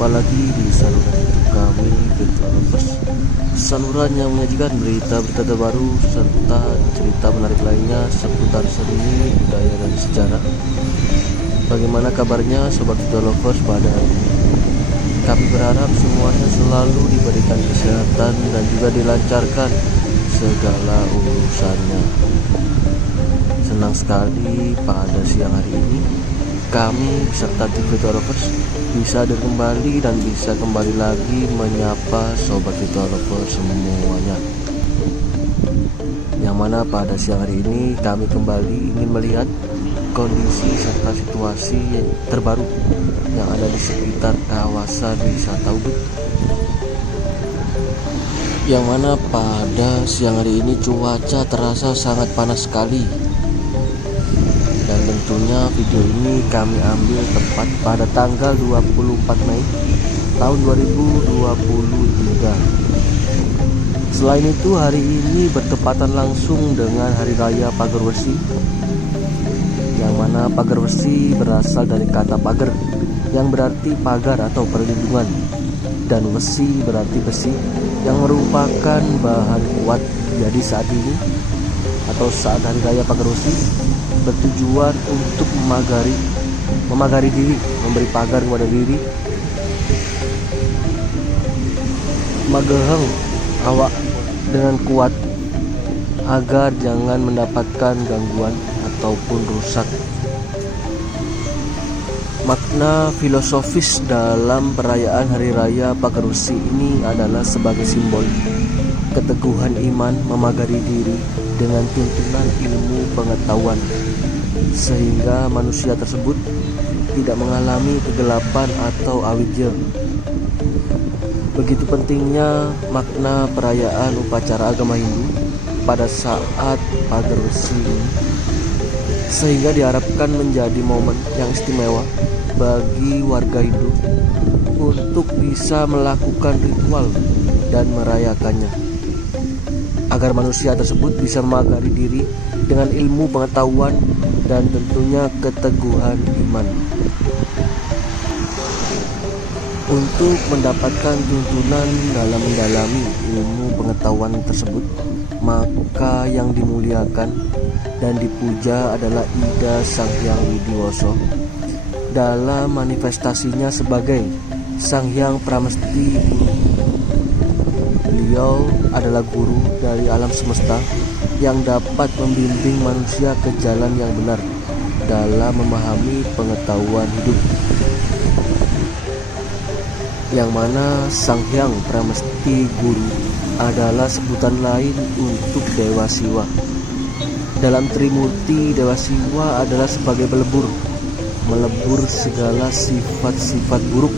Jumpa lagi di saluran YouTube kami, Virtual Lovers. Saluran yang menyajikan berita-berita terbaru serta cerita menarik lainnya seputar seni, budaya, dan sejarah. Bagaimana kabarnya Sobat Virtual Lovers pada hari ini? Kami berharap semuanya selalu diberikan kesehatan dan juga dilancarkan segala urusannya. Senang sekali pada siang hari ini kami beserta tim Virtual Lovers bisa kembali dan bisa kembali lagi menyapa Sobat Virtual Lovers semuanya. Yang mana pada siang hari ini kami kembali ingin melihat kondisi serta situasi terbaru yang ada di sekitar kawasan wisata Ubud. Yang mana pada siang hari ini cuaca terasa sangat panas sekali. Dan tentunya video ini kami ambil tepat pada tanggal 24 Mei tahun 2023. Selain itu hari ini bertepatan langsung dengan Hari Raya Pagar Besi, yang mana pagar besi berasal dari kata pagar yang berarti pagar atau perlindungan, dan besi berarti besi yang merupakan bahan kuat. Jadi saat ini atau saat Hari Raya Pagar Besi bertujuan untuk memagari diri, memberi pagar kepada diri, mageheng awak dengan kuat agar jangan mendapatkan gangguan ataupun rusak. Makna filosofis dalam perayaan Hari Raya Pagar Besi ini adalah sebagai simbol keteguhan iman memagari diri dengan tuntunan ilmu pengetahuan, sehingga manusia tersebut tidak mengalami kegelapan atau awija. Begitu pentingnya makna perayaan upacara agama Hindu pada saat Pagar Besi ini, sehingga diharapkan menjadi momen yang istimewa bagi warga Hindu untuk bisa melakukan ritual dan merayakannya, agar manusia tersebut bisa memagari diri dengan ilmu pengetahuan dan tentunya keteguhan iman. Untuk mendapatkan tuntunan dalam mendalami ilmu pengetahuan tersebut, maka yang dimuliakan dan dipuja adalah Ida Sang Hyang Widiwasa dalam manifestasinya sebagai Sang Hyang Pramesti Guru. Beliau adalah guru dari alam semesta yang dapat membimbing manusia ke jalan yang benar dalam memahami pengetahuan hidup. Yang mana Sang Hyang Pramesti Guru adalah sebutan lain untuk Dewa Siwa. Dalam Trimurti, Dewa Siwa adalah sebagai pelebur, melebur segala sifat-sifat buruk.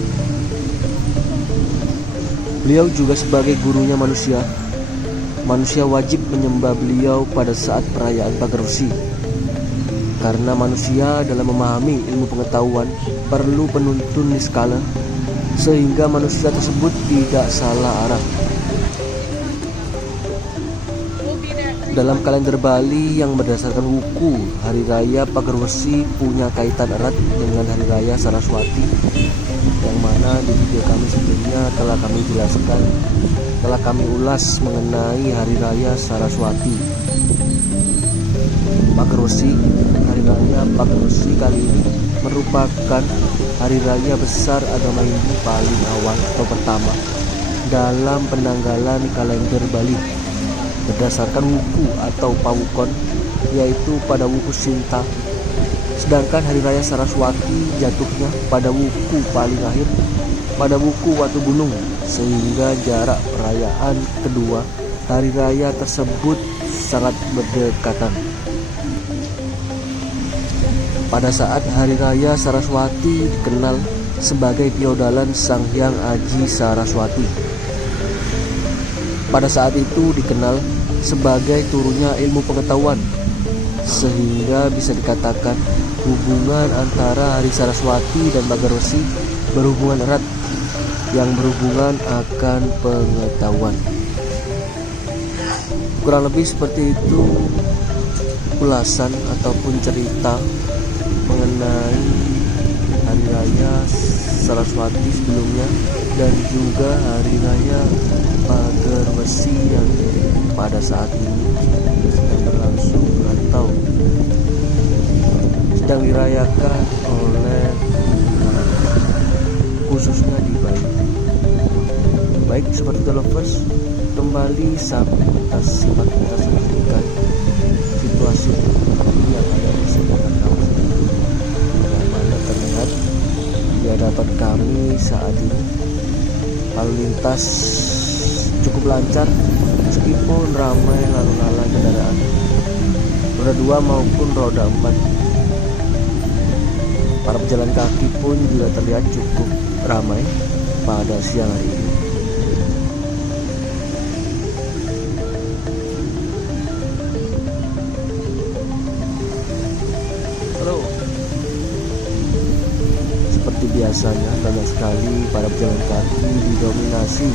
Beliau juga sebagai gurunya manusia. Manusia wajib menyembah beliau pada saat perayaan Pagar Besi, karena manusia dalam memahami ilmu pengetahuan perlu penuntun niskala, sehingga manusia tersebut tidak salah arah. Dalam kalender Bali yang berdasarkan wuku, Hari Raya Pagar Besi punya kaitan erat dengan Hari Raya Saraswati, yang mana di video kami sebelumnya telah kami jelaskan, telah kami ulas mengenai Hari Raya Saraswati. Pagar Besi, Hari Raya Pagar Besi kali ini merupakan hari raya besar agama Hindu paling awal atau pertama dalam penanggalan kalender Bali berdasarkan wuku atau pawukon, yaitu pada wuku Sinta. Sedangkan Hari Raya Saraswati jatuhnya pada wuku paling akhir, pada wuku Watu Gunung, sehingga jarak perayaan kedua hari raya tersebut sangat berdekatan. Pada saat Hari Raya Saraswati dikenal sebagai Piodalan Sang Hyang Aji Saraswati. Pada saat itu dikenal sebagai turunnya ilmu pengetahuan, sehingga bisa dikatakan hubungan antara Hari Saraswati dan Pagar Besi berhubungan erat yang berhubungan akan pengetahuan. Kurang lebih seperti itu ulasan ataupun cerita mengenai Hari Raya Saraswati sebelumnya, dan juga Hari Raya Pager Besi yang pada saat ini sedang berlangsung atau sedang dirayakan oleh khususnya di Bali. Baik seperti itu lovers, kembali kita saksikan situasi yang ada di sekitar kawasan itu, yang mana terlihat di hadapan kami saat ini lalu lintas cukup lancar meskipun ramai lalu lalang kendaraan roda 2 maupun roda 4. Para pejalan kaki pun juga terlihat cukup ramai pada siang hari ini. Halo. Seperti biasanya, banyak sekali para pejalan kaki didominasi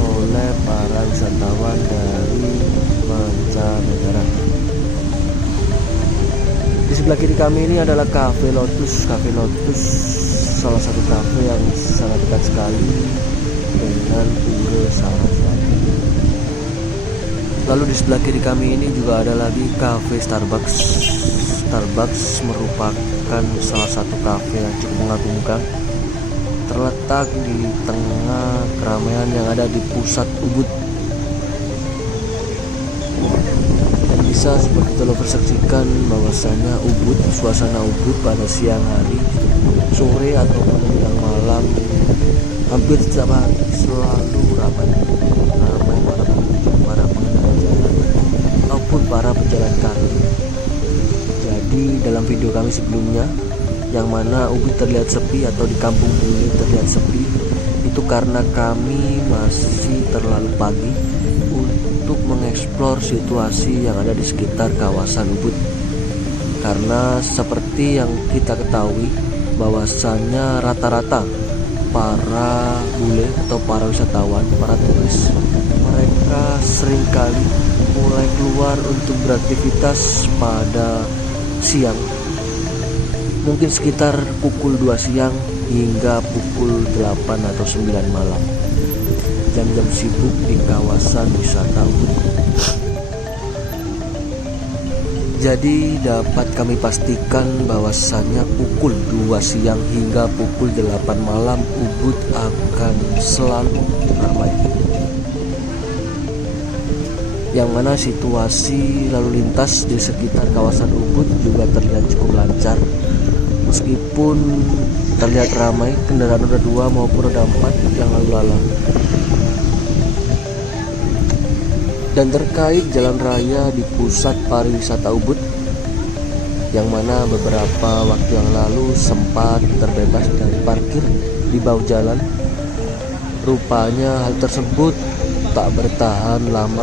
oleh para wisatawan dari mancanegara. Di sebelah kiri kami ini adalah Cafe Lotus. Cafe Lotus salah satu kafe yang sangat dekat sekali dengan Pura Saraswati. Lalu di sebelah kiri kami ini juga ada lagi Cafe Starbucks. Starbucks merupakan salah satu kafe yang cukup mengagumkan, terletak di tengah keramaian yang ada di pusat Ubud. Dan bisa seperti itu persaksikan bahwasanya Ubud, suasana Ubud pada siang hari, sore ataupun menjelang malam hampir setiap hari selalu ramai para pengunjung, para pengguna jalan maupun para pejalan kaki. Jadi dalam video kami sebelumnya yang mana Ubud terlihat sepi atau di kampung bule terlihat sepi, itu karena kami masih terlalu pagi untuk mengeksplor situasi yang ada di sekitar kawasan Ubud. Karena seperti yang kita ketahui bahwasannya rata-rata para bule atau para wisatawan, para turis, mereka seringkali mulai keluar untuk beraktivitas pada siang, mungkin sekitar pukul 2 siang hingga pukul 8 atau 9 malam, jam-jam sibuk di kawasan wisata Ubud. Jadi dapat kami pastikan bahwasannya pukul 2 siang hingga pukul 8 malam Ubud akan selalu ramai, yang mana situasi lalu lintas di sekitar kawasan Ubud juga terlihat cukup lancar meskipun terlihat ramai kendaraan roda 2 maupun roda 4 yang lalu lalang. Dan terkait jalan raya di pusat pariwisata Ubud, yang mana beberapa waktu yang lalu sempat terbebas dari parkir di bahu jalan, rupanya hal tersebut tak bertahan lama.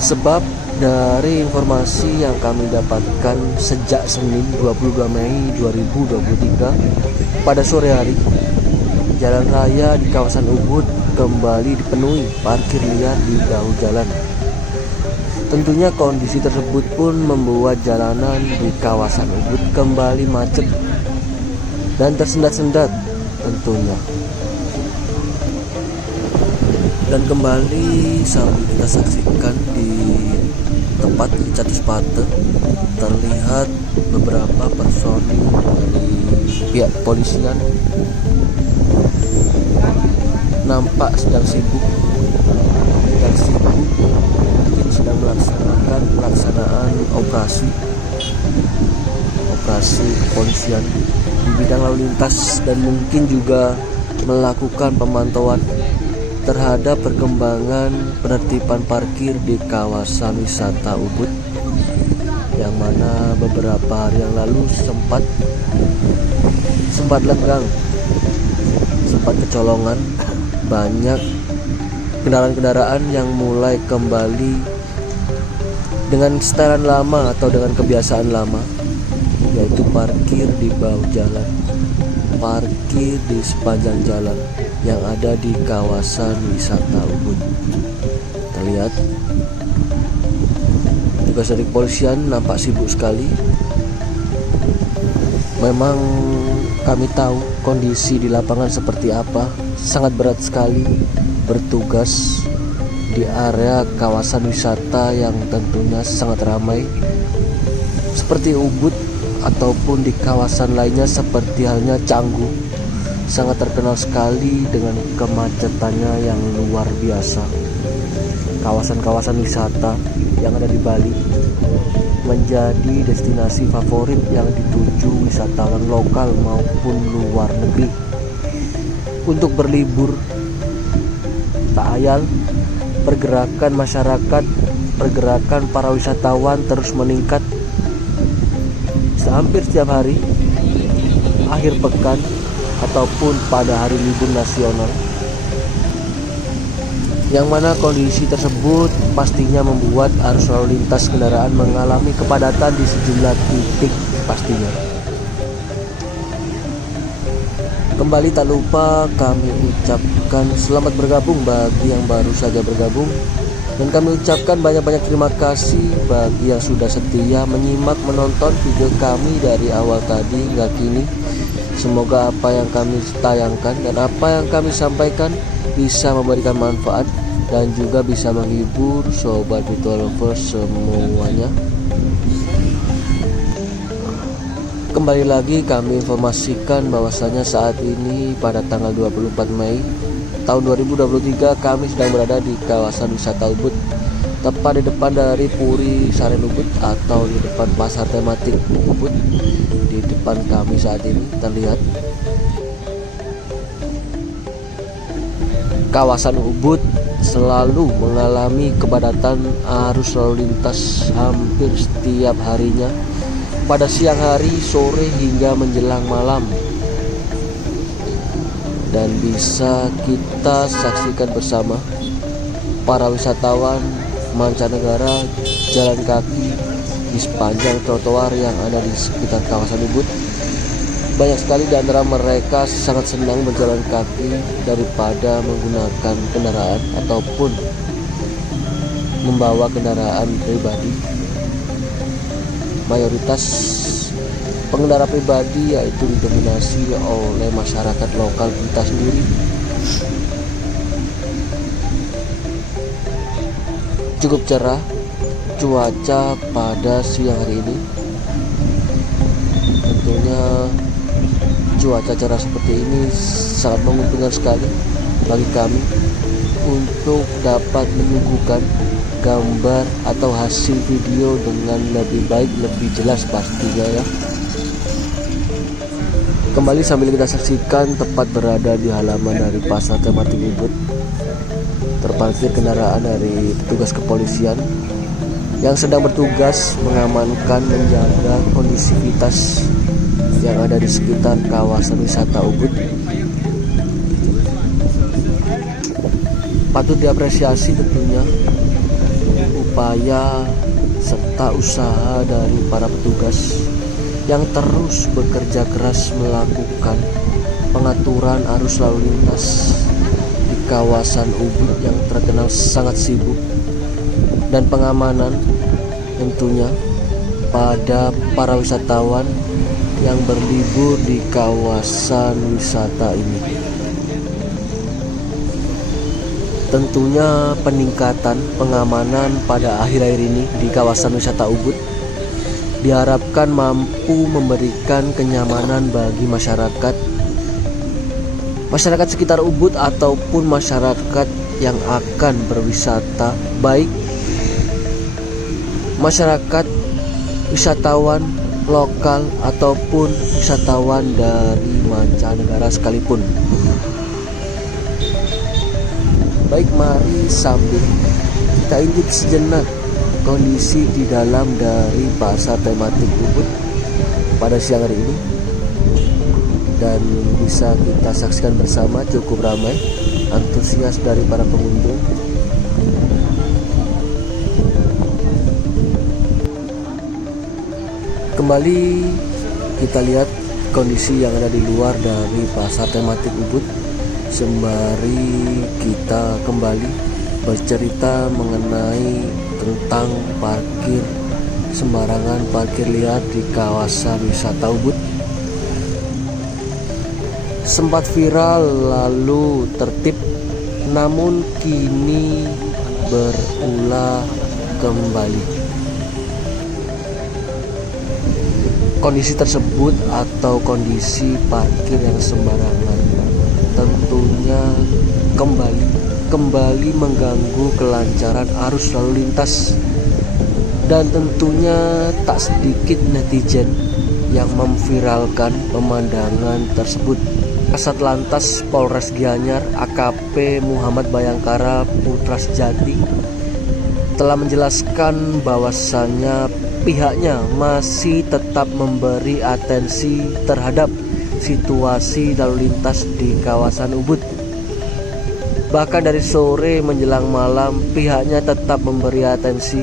Sebab dari informasi yang kami dapatkan sejak Senin 22 Mei 2023 pada sore hari, jalan raya di kawasan Ubud kembali dipenuhi parkir liar di bahu jalan. Tentunya kondisi tersebut pun membuat jalanan di kawasan Ubud kembali macet dan tersendat-sendat tentunya. Dan kembali sambil kita saksikan di tempat di Catus Pate terlihat beberapa personil dari pihak kepolisian nampak sedang sibuk mungkin sedang melaksanakan pelaksanaan operasi kepolisian di bidang lalu lintas, dan mungkin juga melakukan pemantauan terhadap perkembangan penertiban parkir di kawasan wisata Ubud, yang mana beberapa hari yang lalu sempat lenggang, sempat kecolongan, banyak kendaraan-kendaraan yang mulai kembali dengan setelan lama atau dengan kebiasaan lama, yaitu parkir di bahu jalan, parkir di sepanjang jalan yang ada di kawasan wisata Ubud. Terlihat tugas dari kepolisian nampak sibuk sekali Memang kami tahu kondisi di lapangan seperti apa, sangat berat sekali bertugas di area kawasan wisata yang tentunya sangat ramai seperti Ubud ataupun di kawasan lainnya seperti halnya Canggu, sangat terkenal sekali dengan kemacetannya yang luar biasa. Kawasan-kawasan wisata yang ada di Bali menjadi destinasi favorit yang dituju wisatawan lokal maupun luar negeri untuk berlibur. Tak ayal, pergerakan masyarakat, pergerakan para wisatawan terus meningkat hampir setiap hari, akhir pekan ataupun pada hari libur nasional, yang mana kondisi tersebut pastinya membuat arus lalu lintas kendaraan mengalami kepadatan di sejumlah titik pastinya. Kembali tak lupa kami ucapkan selamat bergabung bagi yang baru saja bergabung, dan kami ucapkan banyak-banyak terima kasih bagi yang sudah setia menyimak menonton video kami dari awal tadi hingga kini. Semoga apa yang kami tayangkan dan apa yang kami sampaikan bisa memberikan manfaat dan juga bisa menghibur sobat virtual lovers semuanya. Kembali lagi kami informasikan bahwasanya saat ini pada tanggal 24 Mei tahun 2023 kami sedang berada di kawasan wisata Ubud, tepat di depan dari Puri Saren Ubud atau di depan pasar tematik Ubud. Di depan kami saat ini terlihat kawasan Ubud selalu mengalami kepadatan arus lalu lintas hampir setiap harinya pada siang hari, sore hingga menjelang malam. Dan bisa kita saksikan bersama para wisatawan mancanegara jalan kaki di sepanjang trotoar yang ada di sekitar kawasan Ubud. Banyak sekali di antara mereka sangat senang berjalan kaki daripada menggunakan kendaraan ataupun membawa kendaraan pribadi. Mayoritas pengendara pribadi yaitu didominasi oleh masyarakat lokal kita sendiri. Cukup cerah cuaca pada siang hari ini. Tentunya cuaca cerah seperti ini sangat menguntungkan sekali bagi kami untuk dapat menyuguhkan gambar atau hasil video dengan lebih baik, lebih jelas pastinya ya. Kembali sambil kita saksikan tepat berada di halaman dari pasar tematik Ubud, terparkir kendaraan dari petugas kepolisian yang sedang bertugas mengamankan, menjaga kondisivitas yang ada di sekitar kawasan wisata Ubud. Patut diapresiasi tentunya upaya serta usaha dari para petugas yang terus bekerja keras melakukan pengaturan arus lalu lintas di kawasan Ubud yang terkenal sangat sibuk, dan pengamanan tentunya pada para wisatawan yang berlibur di kawasan wisata ini. Tentunya peningkatan pengamanan pada akhir-akhir ini di kawasan wisata Ubud diharapkan mampu memberikan kenyamanan bagi masyarakat sekitar Ubud ataupun masyarakat yang akan berwisata, baik masyarakat wisatawan lokal ataupun wisatawan dari mancanegara sekalipun. Baik, mari sambil kita intip sejenak kondisi di dalam dari pasar tematik Ubud pada siang hari ini, dan bisa kita saksikan bersama cukup ramai antusias dari para pengunjung. Kembali kita lihat kondisi yang ada di luar dari pasar tematik Ubud, sembari kita kembali bercerita mengenai tentang parkir sembarangan, parkir liar di kawasan wisata Ubud. Sempat viral lalu tertib, namun kini berulah kembali. Kondisi tersebut atau kondisi parkir yang sembarangan tentunya kembali mengganggu kelancaran arus lalu lintas, dan tentunya tak sedikit netizen yang memviralkan pemandangan tersebut. Kasat Lantas Polres Gianyar AKP Muhammad Bayangkara Putra Sejati telah menjelaskan bahwasannya pihaknya masih tetap memberi atensi terhadap situasi lalu lintas di kawasan Ubud. Bahkan dari sore menjelang malam pihaknya tetap memberi atensi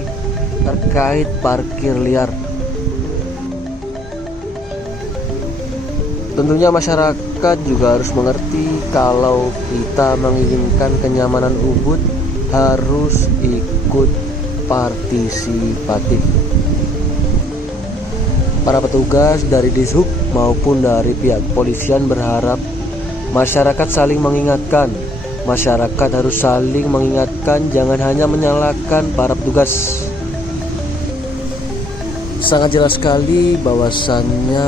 terkait parkir liar. Tentunya masyarakat juga harus mengerti kalau kita menginginkan kenyamanan Ubud harus ikut partisipatif. Para petugas dari Dishub maupun dari pihak kepolisian berharap masyarakat saling mengingatkan. Masyarakat harus saling mengingatkan, jangan hanya menyalahkan para petugas. Sangat jelas sekali bahwasannya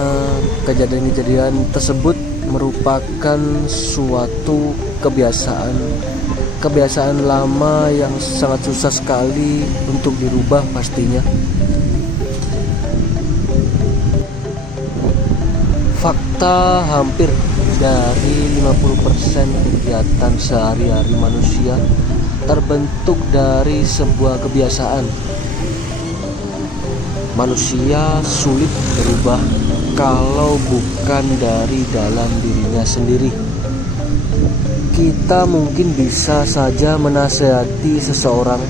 kejadian-kejadian tersebut merupakan suatu kebiasaan lama yang sangat susah sekali untuk dirubah pastinya. Fakta hampir dari 50% kegiatan sehari-hari manusia terbentuk dari sebuah kebiasaan. Manusia sulit berubah kalau bukan dari dalam dirinya sendiri. Kita mungkin bisa saja menasehati seseorang,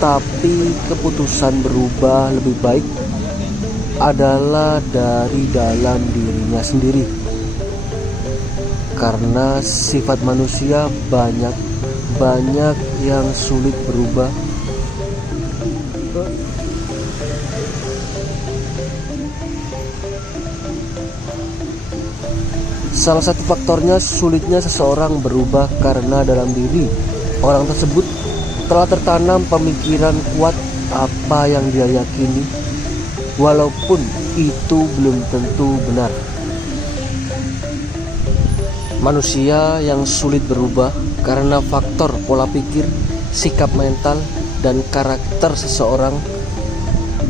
tapi keputusan berubah lebih baik adalah dari dalam dirinya sendiri. Karena sifat manusia banyak yang sulit berubah. Salah satu faktornya sulitnya seseorang berubah karena dalam diri orang tersebut telah tertanam pemikiran kuat apa yang dia yakini, walaupun itu belum tentu benar. Manusia yang sulit berubah karena faktor pola pikir, sikap mental, dan karakter seseorang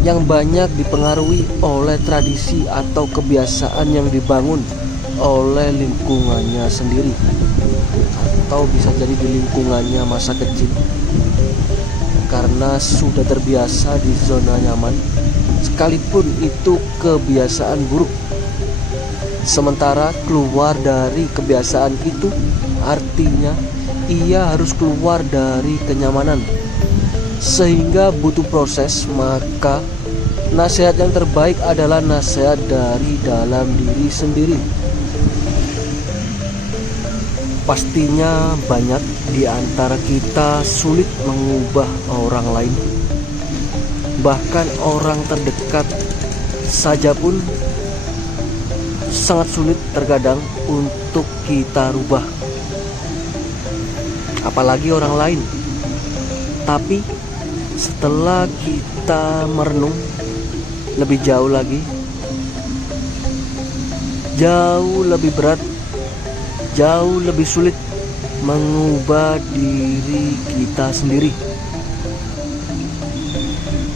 yang banyak dipengaruhi oleh tradisi atau kebiasaan yang dibangun oleh lingkungannya sendiri, atau bisa jadi di lingkungannya masa kecil. Karena sudah terbiasa di zona nyaman, sekalipun itu kebiasaan buruk. Sementara keluar dari kebiasaan itu artinya ia harus keluar dari kenyamanan, sehingga butuh proses. Maka nasihat yang terbaik adalah nasihat dari dalam diri sendiri. Pastinya banyak di antara kita sulit mengubah orang lain. Bahkan orang terdekat saja pun sangat sulit terkadang untuk kita rubah, apalagi orang lain. Tapi setelah kita merenung lebih jauh lagi, jauh lebih berat, jauh lebih sulit mengubah diri kita sendiri.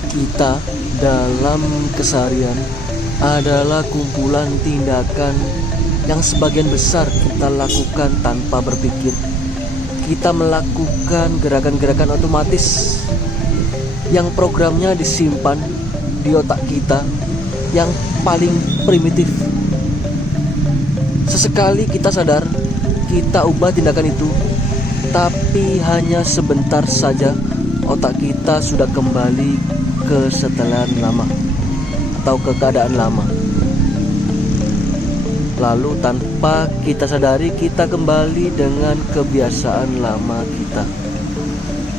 Kita dalam keseharian adalah kumpulan tindakan yang sebagian besar kita lakukan tanpa berpikir. Kita melakukan gerakan-gerakan otomatis yang programnya disimpan di otak kita yang paling primitif. Sesekali kita sadar, kita ubah tindakan itu, tapi hanya sebentar saja otak kita sudah kembali ke setelan lama atau ke keadaan lama. Lalu tanpa kita sadari kita kembali dengan kebiasaan lama kita.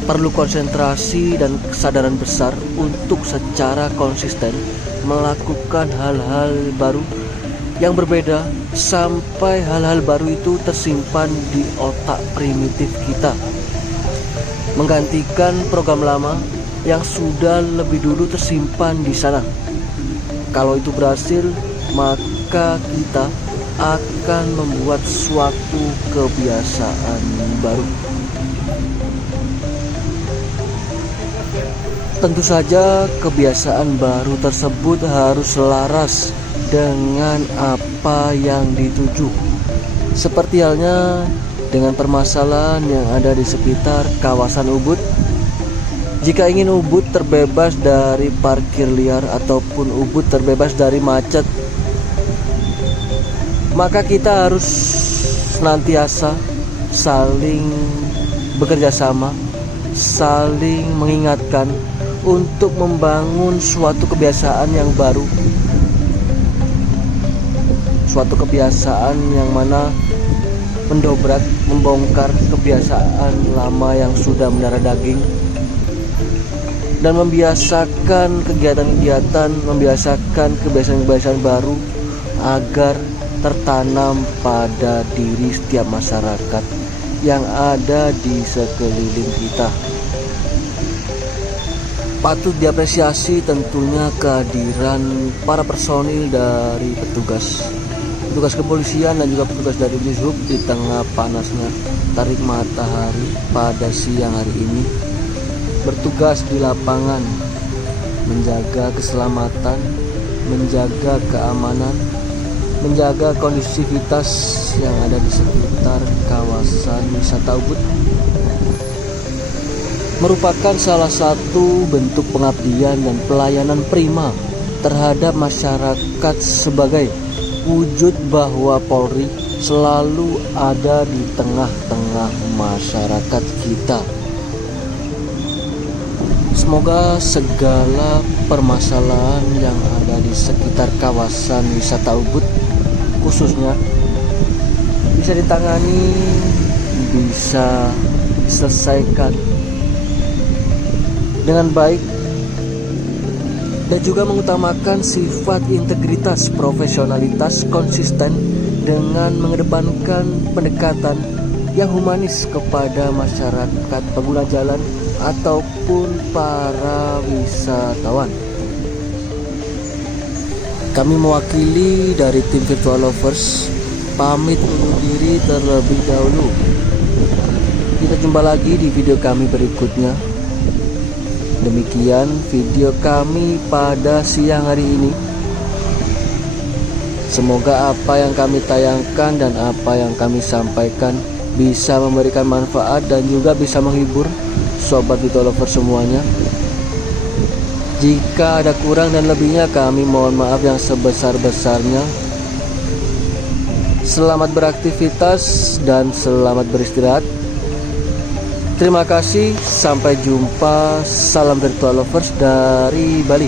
Perlu konsentrasi dan kesadaran besar untuk secara konsisten melakukan hal-hal baru yang berbeda sampai hal-hal baru itu tersimpan di otak primitif kita, menggantikan program lama yang sudah lebih dulu tersimpan di sana. Kalau itu berhasil, maka kita akan membuat suatu kebiasaan baru. Tentu saja kebiasaan baru tersebut harus selaras dengan apa yang dituju. Seperti halnya dengan permasalahan yang ada di sekitar kawasan Ubud. Jika ingin Ubud terbebas dari parkir liar ataupun Ubud terbebas dari macet, maka kita harus senantiasa saling bekerja sama, saling mengingatkan untuk membangun suatu kebiasaan yang baru, suatu kebiasaan yang mana mendobrak, membongkar kebiasaan lama yang sudah mendarah daging, dan membiasakan kegiatan-kegiatan, membiasakan kebiasaan-kebiasaan baru agar tertanam pada diri setiap masyarakat yang ada di sekeliling kita. Patut diapresiasi tentunya kehadiran para personil dari petugas kepolisian dan juga petugas dari Dishub di tengah panasnya terik matahari pada siang hari ini, bertugas di lapangan, menjaga keselamatan, menjaga keamanan, menjaga kondusivitas yang ada di sekitar kawasan wisata Ubud. Merupakan salah satu bentuk pengabdian dan pelayanan prima terhadap masyarakat sebagai wujud bahwa Polri selalu ada di tengah-tengah masyarakat kita. Semoga segala permasalahan yang ada di sekitar kawasan wisata Ubud khususnya bisa ditangani, bisa diselesaikan dengan baik, dan juga mengutamakan sifat integritas, profesionalitas, konsisten dengan mengedepankan pendekatan yang humanis kepada masyarakat pengguna jalan ataupun para wisatawan. Kami mewakili dari tim Virtual Lovers pamit undur diri terlebih dahulu. Kita jumpa lagi di video kami berikutnya. Demikian video kami pada siang hari ini. Semoga apa yang kami tayangkan dan apa yang kami sampaikan bisa memberikan manfaat dan juga bisa menghibur sobat Virtual Lover semuanya. Jika ada kurang dan lebihnya, kami mohon maaf yang sebesar-besarnya. Selamat beraktivitas dan selamat beristirahat. Terima kasih, sampai jumpa. Salam Virtual Lovers dari Bali.